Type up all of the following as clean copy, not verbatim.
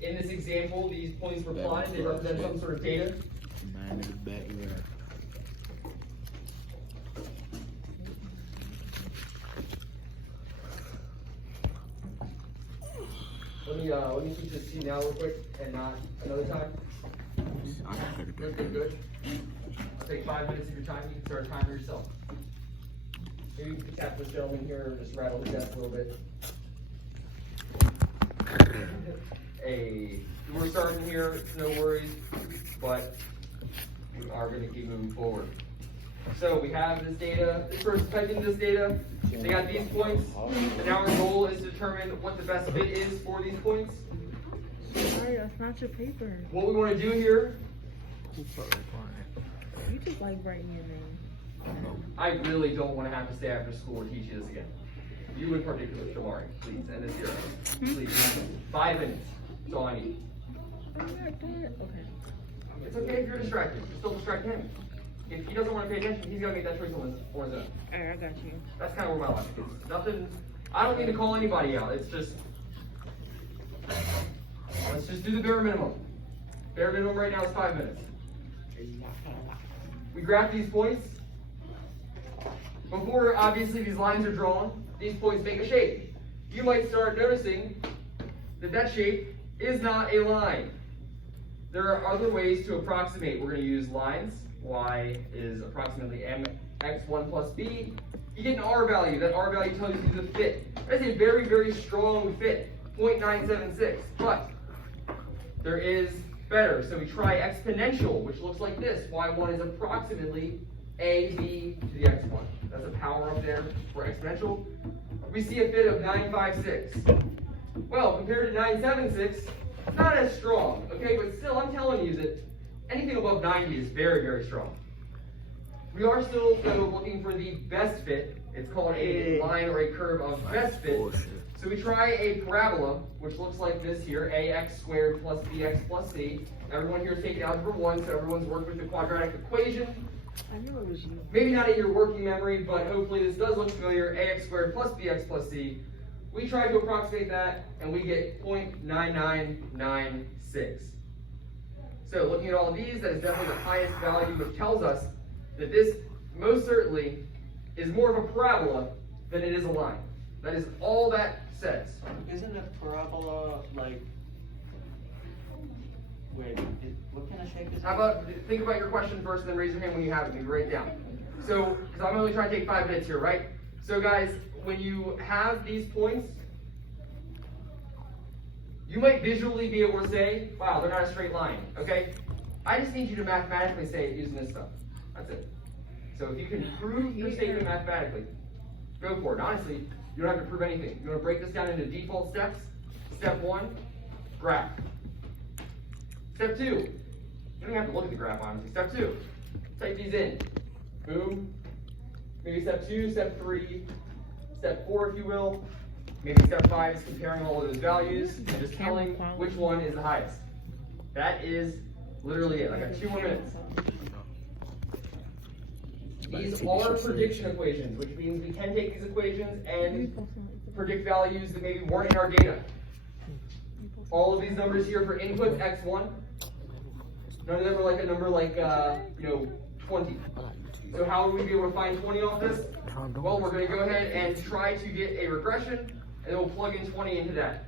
In this example, these points were plotted. They represent some sort of data. Man, in the backyard. Let me teach this to you now real quick and not another time. Good. I'll take 5 minutes of your time. You can start a timer yourself. Maybe you can tap this gentleman here or just rattle the desk a little bit. Hey, we're starting here, no worries, but we are going to keep moving forward. So we have this data, this person's typed in this data, they got these points, and now our goal is to determine what the best fit is for these points. Sorry, that's not your paper. What we want to do here, You just like writing your name. I really don't want to have to stay after school and teach you this again. You in particular, Shamari, please, and this zero. Please, 5 minutes, that's all I need. Okay. It's okay if you're distracted, just don't distract him. If he doesn't want to pay attention, he's got to make that choice on his own. Alright, I got you. That's kind of where my logic is. Nothing, I don't need to call anybody out, it's just, let's just do the bare minimum. Bare minimum right now is 5 minutes. We graph these points. Before, obviously, these lines are drawn, these points make a shape. You might start noticing that that shape is not a line. There are other ways to approximate. We're going to use lines. Y is approximately mx1 plus b. You get an R value. That R value tells you the fit. That's a very, very strong fit, 0.976. But there is better. So we try exponential, which looks like this. Y1 is approximately AB to the x1. That's a power up there for exponential. We see a fit of 956. Well, compared to 976, not as strong, okay? But still, I'm telling you that anything above 90 is very, very strong. We are still, though, looking for the best fit. It's called a line or a curve of best fit. So we try a parabola, which looks like this here, ax squared plus bx plus c. Everyone here is taking algebra 1, so everyone's worked with the quadratic equation. I knew it was you. Maybe not in your working memory, but hopefully this does look familiar. Ax squared plus bx plus c. We try to approximate that, and we get 0.9996. So looking at all of these, that is definitely the highest value, which tells us that this most certainly is more of a parabola than it is a line. That is all that says. Isn't a parabola like? Wait, what kind of shape is it? How about, think about your question first, and then raise your hand when you have it, maybe write it down. So, because I'm only trying to take 5 minutes here, right? So guys, when you have these points, you might visually be able to say, wow, they're not a straight line, okay? I just need you to mathematically say it using this stuff. That's it. So if you can prove your statement mathematically, go for it. Honestly, you don't have to prove anything. You want to break this down into default steps? Step 1, graph. Step 2, you don't even have to look at the graph, honestly. Step 2, type these in. Boom. Maybe step 2, step 3, step 4, if you will. Maybe step 5 is comparing all of those values and just telling which one is the highest. That is literally it. I got 2 more minutes. These are prediction equations, which means we can take these equations and predict values that maybe weren't in our data. All of these numbers here for inputs, x1. None of them are like a number like, 20. So how would we be able to find 20 off this? Well, we're going to go ahead and try to get a regression, and then we'll plug in 20 into that.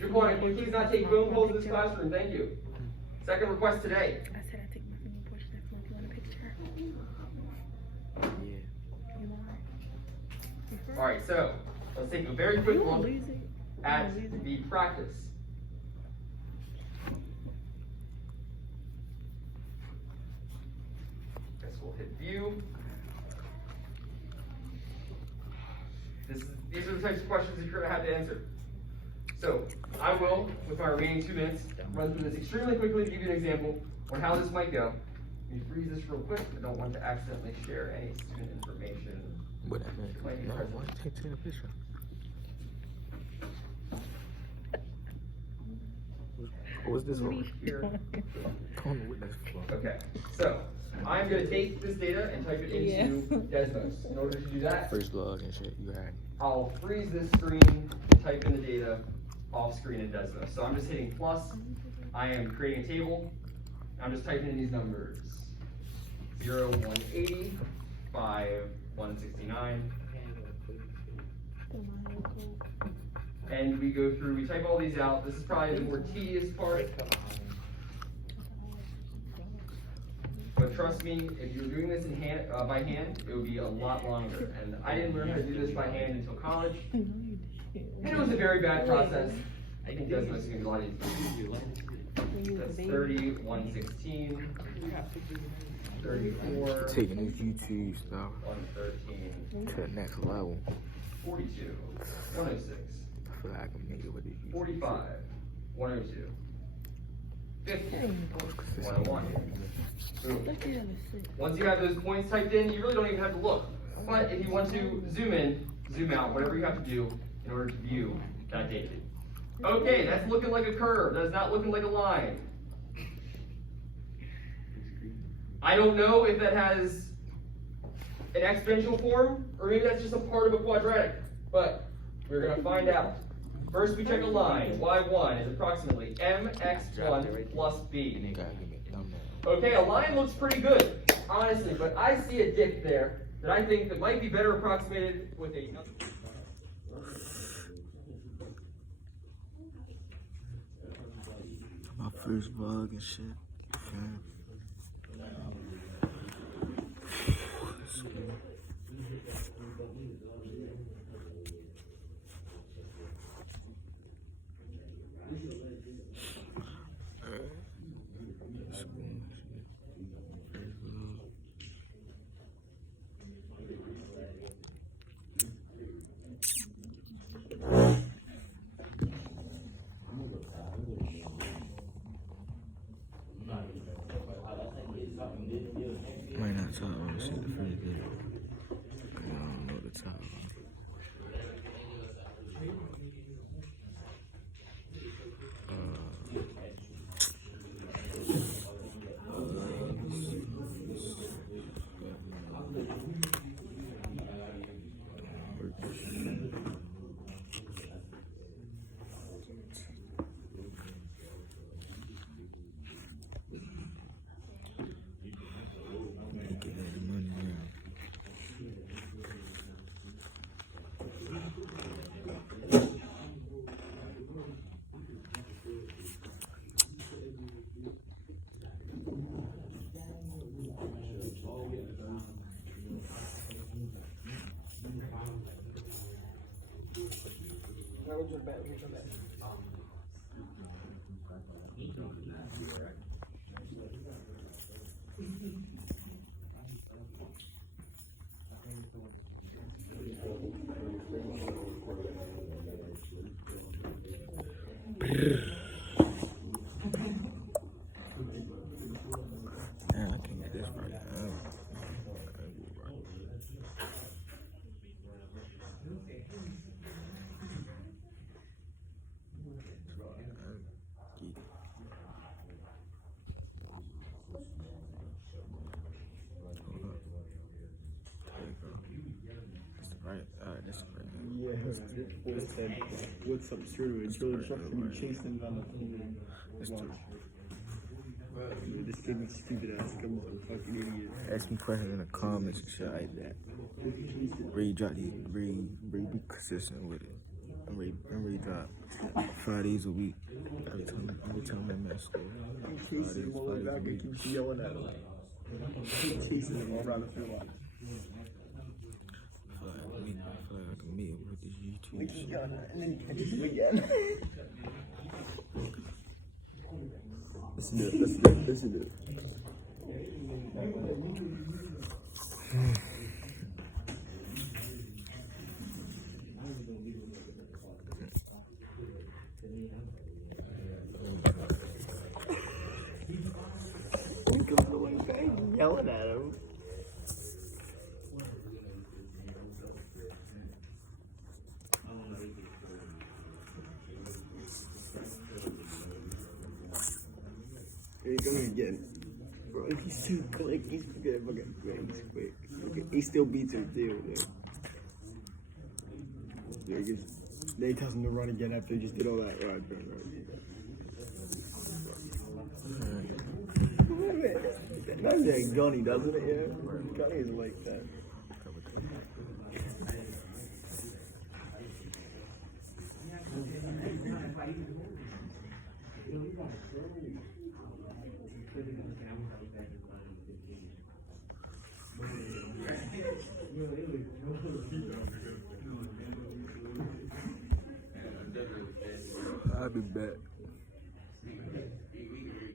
Jaquan, can you please not take phone calls in this classroom? Thank you. Second request today. I said I take my singing portion next month. You want a picture? Yeah. All right, so let's take a very quick look at the practice. Guess we'll hit view. These are the types of questions that you're going to have to answer. So I will, with my remaining 2 minutes, run through this extremely quickly to give you an example on how this might go. Let me freeze this real quick. I don't want to accidentally share any student information. What I meant, no, why take a picture? What's this one? Here. Don't witness flow. Okay, so I'm going to take this data and type it into Desmos. In order to do that, First log and shit, you had. I'll freeze this screen and type in the data. off screen in Desmo. So I'm just hitting plus, I am creating a table, I'm just typing in these numbers. 0, 180, 5, 169. And we go through, we type all these out. This is probably the more tedious part. But trust me, if you're doing this by hand, it would be a lot longer. And I didn't learn how to do this by hand until college. And it was a very bad process. I think Desmo is going to be a lot easier. That's 30, 116, 34, Taking this YouTube stuff 113, to the next level. 42, 106, I feel like I can make it with this YouTube. 45, 102, 50, 101. Boom. Once you have those points typed in, you really don't even have to look. But if you want to zoom in, zoom out, whatever you have to do in order to view that data. Okay, that's looking like a curve. That's not looking like a line. I don't know if that has an exponential form, or maybe that's just a part of a quadratic, but we're going to find out. First, we check a line. Y1 is approximately mx1 plus b. Okay, a line looks pretty good, honestly, but I see a dip there that I think that might be better approximated with a... My first vlog and shit. Might not talk on shit the first video. I don't know the top. Yeah, I can get this right now. Yeah, what's up, true? It's really fucking chasing on the phone. This kid is stupid ass comes a fucking idiot. Ask me questions in the comments and shit like that. Really drop these, really be consistent with it. And really drop 5 days a week. Every time I'm at school. I'm chasing him all the way back and keeps yelling at him. Keep chasing him all around the field line. I feel like I can meet him with this YouTube shit. And then he catches him again. Listen to it. He comes all the way back yelling at him. Here he comes again. Bro, he's too quick. He's good. Fucking quick. He's quick. Okay, he still beats him too, dude. There he goes. They tells him to run again after he just did all that. Right. That's that gunny, doesn't it? Yeah. Gunny is like that. I'll be back.